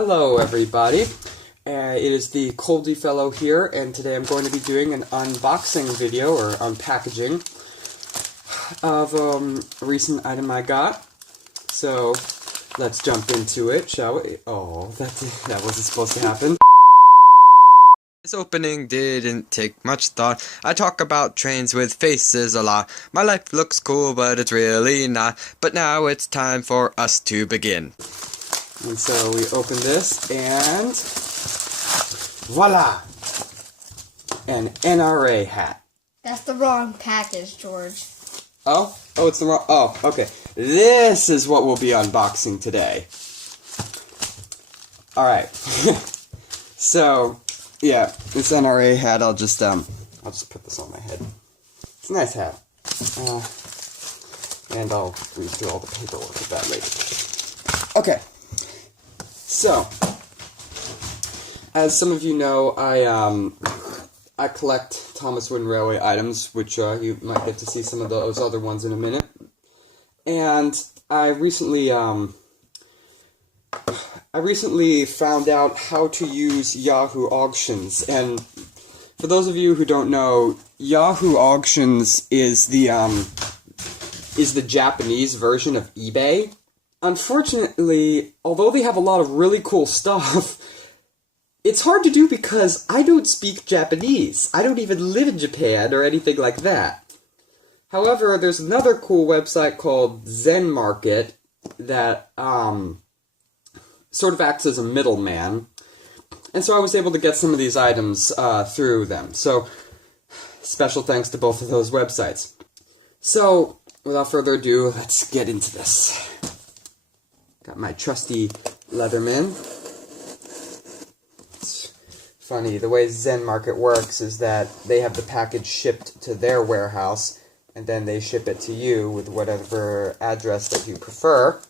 Hello everybody, it is the Coldy Fellow here, and today I'm going to be doing an unboxing video, or unpackaging, of a recent item I got. So, let's jump into it, shall we? Oh, that wasn't supposed to happen. This opening didn't take much thought. I talk about trains with faces a lot. My life looks cool, but it's really not. But now it's time for us to begin. And so we open this, and voila! An NRA hat. That's the wrong package, George. Oh, it's the wrong. Oh, okay. This is what we'll be unboxing today. Alright. So, yeah, this NRA hat, I'll just put this on my head. It's a nice hat. And I'll read through all the paperwork of that later. Okay. So, as some of you know, I collect Thomas Wooden Railway items, which you might get to see some of those other ones in a minute. And I recently found out how to use Yahoo Auctions. And for those of you who don't know, Yahoo Auctions is the Japanese version of eBay. Unfortunately, although they have a lot of really cool stuff, it's hard to do because I don't speak Japanese. I don't even live in Japan or anything like that. However, there's another cool website called Zen Market that sort of acts as a middleman. And so I was able to get some of these items through them. So, special thanks to both of those websites. So, without further ado, let's get into this. Got my trusty Leatherman. It's funny, the way Zen Market works is that they have the package shipped to their warehouse, and then they ship it to you with whatever address that you prefer.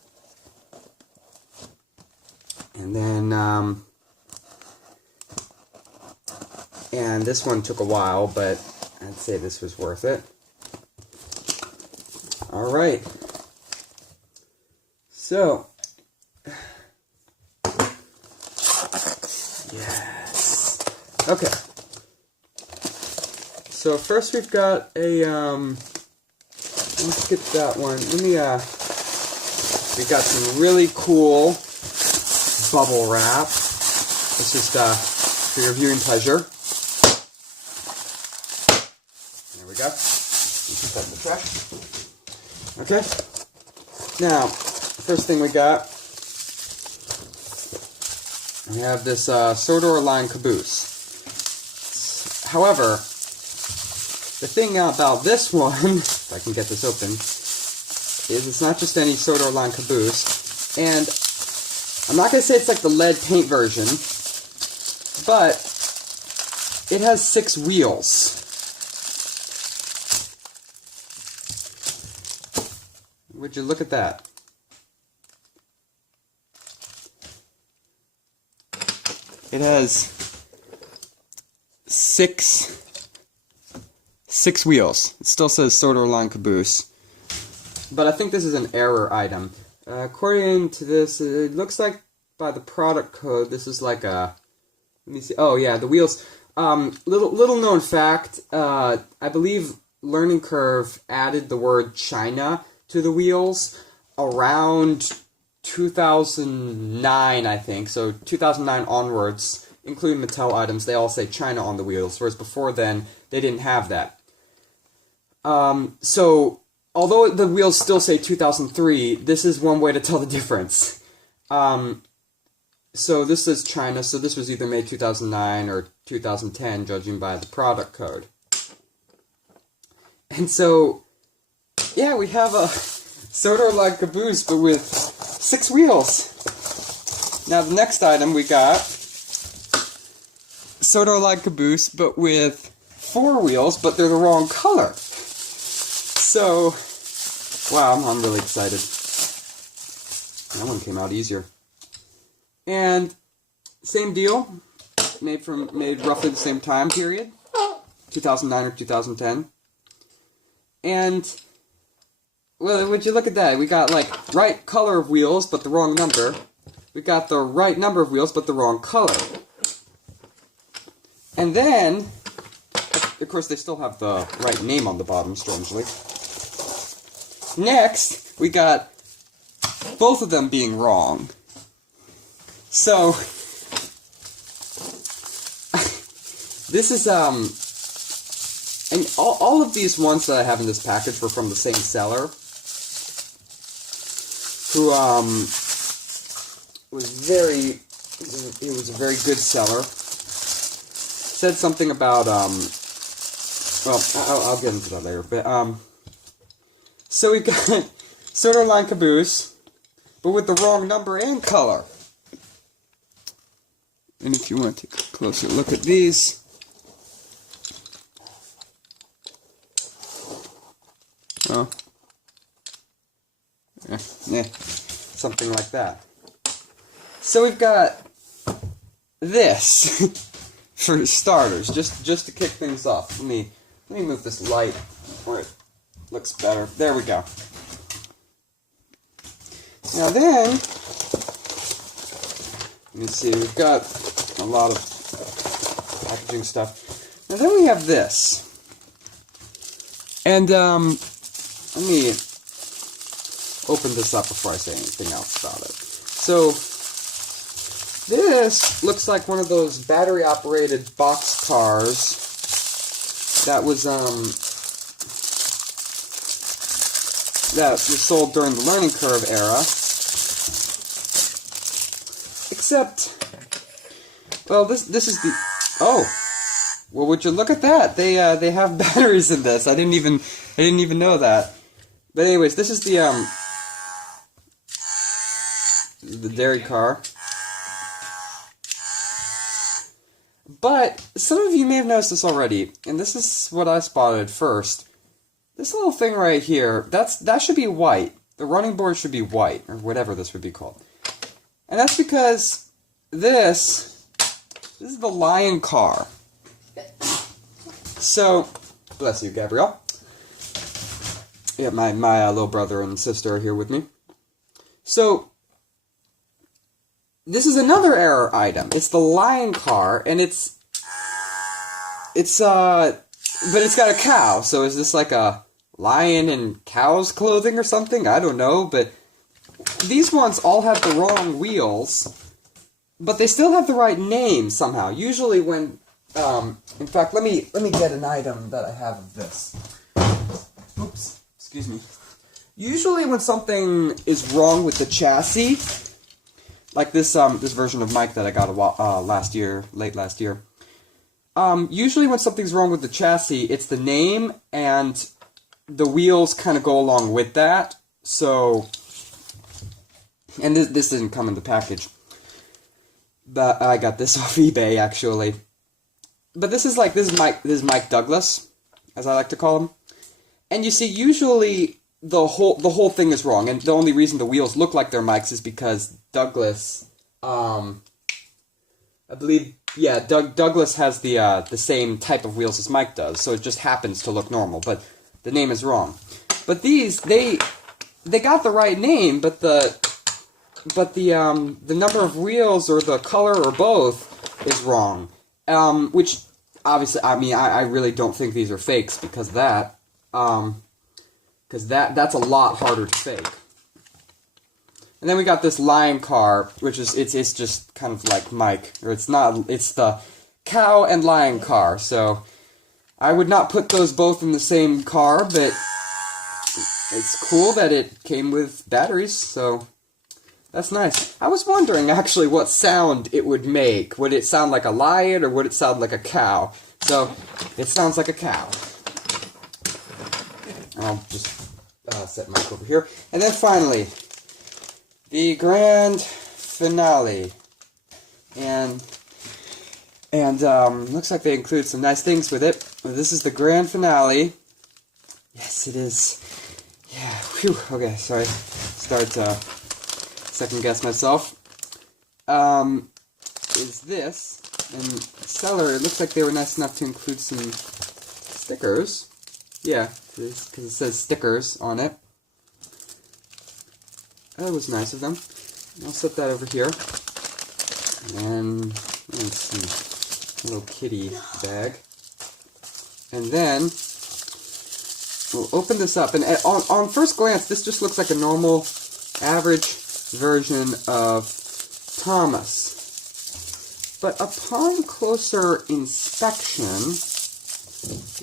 And then, and this one took a while, but I'd say this was worth it. Alright. So, yes. Okay. So first we've got a, let's skip that one. We've got some really cool bubble wrap. It's just, for your viewing pleasure. There we go. Put that in the trash. Okay. Now, first thing we got, we have this Sodor line caboose. However, the thing about this one, if I can get this open, is it's not just any Sodor line caboose, and I'm not going to say it's like the lead paint version, but it has 6 wheels. Would you look at that? It has six wheels. It still says Sodor line caboose, but I think this is an error item. According to this, it looks like by the product code, this is like a. Let me see. Oh yeah, the wheels. Little known fact. I believe Learning Curve added the word China to the wheels around 2009, I think. So 2009 onwards, including Mattel items, they all say China on the wheels, whereas before then, they didn't have that. So, although the wheels still say 2003, this is one way to tell the difference. So this says China, so this was either made 2009 or 2010, judging by the product code. And so, yeah, we have a Sodor line caboose, but with 6 wheels. Now the next item we got, Sodor line caboose, but with 4 wheels, but they're the wrong color. So, wow, I'm really excited. That one came out easier. And same deal, made roughly the same time period, 2009 or 2010. And well, would you look at that? We got like right color of wheels, but the wrong number. we got the right number of wheels, but the wrong color. And then, of course, they still have the right name on the bottom, strangely. Next, we got both of them being wrong. So, this is, and all of these ones that I have in this package were from the same seller, who, he was a very good seller. Said something about, well, I'll get into that later, but, so we've got Soda Line Caboose, but with the wrong number and color. And if you want to take a closer look at these, oh, yeah, something like that. So we've got this for starters, just to kick things off. Let me move this light where it looks better. There we go. Now then, let me see. We've got a lot of packaging stuff. Now then we have this, and let me open this up before I say anything else about it. So, this looks like one of those battery-operated box cars that was sold during the learning curve era. Except, well, this is the, oh, well, would you look at that? They have batteries in this. I didn't even know that. But anyways, this is the dairy car. But some of you may have noticed this already, and this is what I spotted first. This little thing right here, that should be white. The running board should be white, or whatever this would be called. And that's because this is the Lion car. So, bless you, Gabrielle. Yeah, my little brother and sister are here with me. So, this is another error item. It's the Lion car, and but it's got a cow. So is this like a lion in cow's clothing or something? I don't know, but these ones all have the wrong wheels, but they still have the right name somehow. Usually when, in fact, let me get an item that I have of this. Oops, excuse me. Usually when something is wrong with the chassis, like this version of Mike that I got late last year. Usually when something's wrong with the chassis, it's the name and the wheels kind of go along with that. So, and this didn't come in the package, but I got this off eBay actually. But this is Mike Douglas, as I like to call him. And you see, usually the whole thing is wrong, and the only reason the wheels look like they're Mike's is because Douglas, I believe, yeah, Douglas has the same type of wheels as Mike does, so it just happens to look normal, but the name is wrong. But these, they got the right name, but the number of wheels or the color or both is wrong. Which obviously, I mean, I really don't think these are fakes because of that. Because that's a lot harder to fake. And then we got this Lion car, which is, it's just kind of like Mike, or it's not, it's the cow and lion car, so I would not put those both in the same car, but it's cool that it came with batteries, so that's nice. I was wondering, actually, what sound it would make. Would it sound like a lion, or would it sound like a cow? So, it sounds like a cow. I'll just set Mike over here. And then finally, the grand finale. And looks like they include some nice things with it. This is the grand finale. Yes, it is. Yeah, whew. Okay, sorry. Start second guess myself. Is this, and seller, it looks like they were nice enough to include some stickers. Yeah, because it says stickers on it. That was nice of them. I'll set that over here. And let's see, a little kitty bag. And then we'll open this up. And on first glance, this just looks like a normal, average version of Thomas. But upon closer inspection,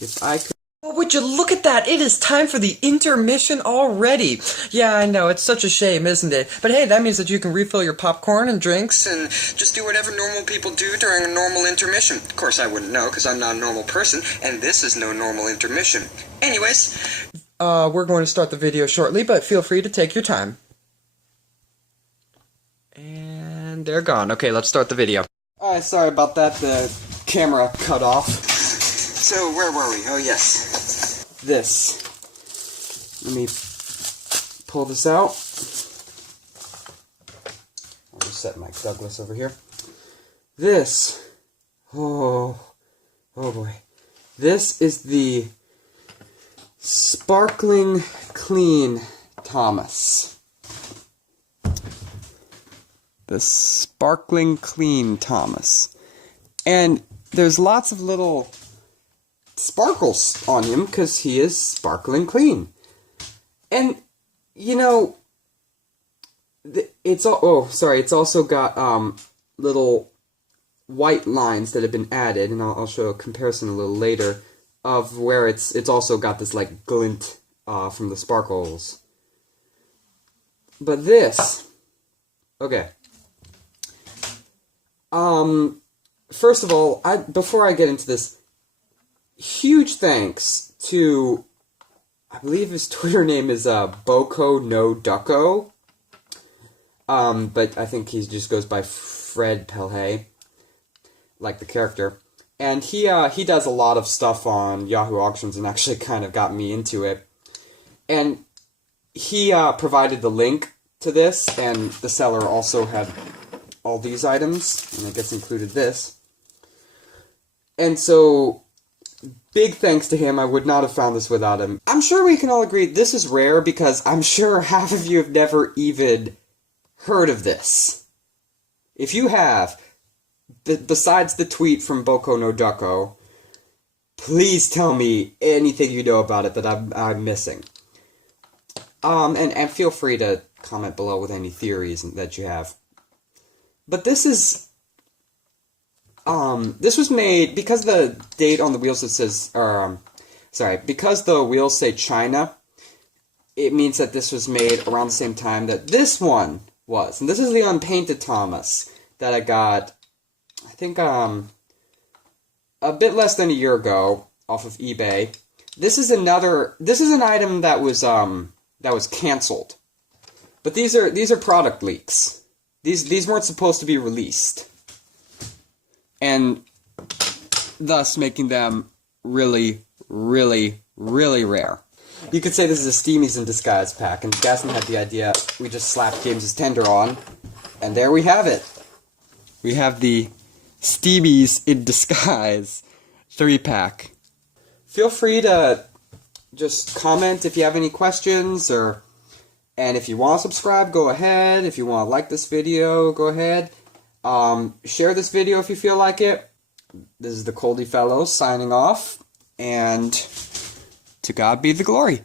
if I could... Well, would you look at that? It is time for the intermission already. Yeah, I know, it's such a shame, isn't it? But hey, that means that you can refill your popcorn and drinks and just do whatever normal people do during a normal intermission. Of course, I wouldn't know, because I'm not a normal person, and this is no normal intermission. Anyways, we're going to start the video shortly, but feel free to take your time. And they're gone. Okay, let's start the video. Alright, sorry about that, the camera cut off. So, where were we? Oh, yes. This. Let me pull this out. I'll just set Mike Douglas over here. This. Oh boy. This is the Sparkling Clean Thomas. The Sparkling Clean Thomas. And there's lots of little sparkles on him because he is sparkling clean. And, you know, it's also got little white lines that have been added, and I'll show a comparison a little later, of where it's also got this, like, glint from the sparkles. But this... Okay. First of all, before I get into this, huge thanks to, I believe his Twitter name is Boko no Ducko, but I think he just goes by Fred Pelhay, like the character. And he does a lot of stuff on Yahoo Auctions and actually kind of got me into it. And he provided the link to this, and the seller also had all these items, and I guess included this. And so, big thanks to him. I would not have found this without him. I'm sure we can all agree this is rare because I'm sure half of you have never even heard of this. If you have, besides the tweet from Boko no Ducko, please tell me anything you know about it that I'm missing. And feel free to comment below with any theories that you have. But this is... this was made, because the date on the wheels it says, because the wheels say China, it means that this was made around the same time that this one was. And this is the unpainted Thomas that I got, I think, a bit less than a year ago off of eBay. This is an item that was canceled. But these are product leaks. These weren't supposed to be released. And thus making them really, really, really rare. You could say this is a Steamies in Disguise pack, and Gaston had the idea, we just slapped James's tender on, and there we have it. We have the Steamies in Disguise 3-pack. Feel free to just comment if you have any questions, and if you want to subscribe, go ahead. If you want to like this video, go ahead. Share this video if you feel like it. This is the Coldy Fellows signing off, and to God be the glory.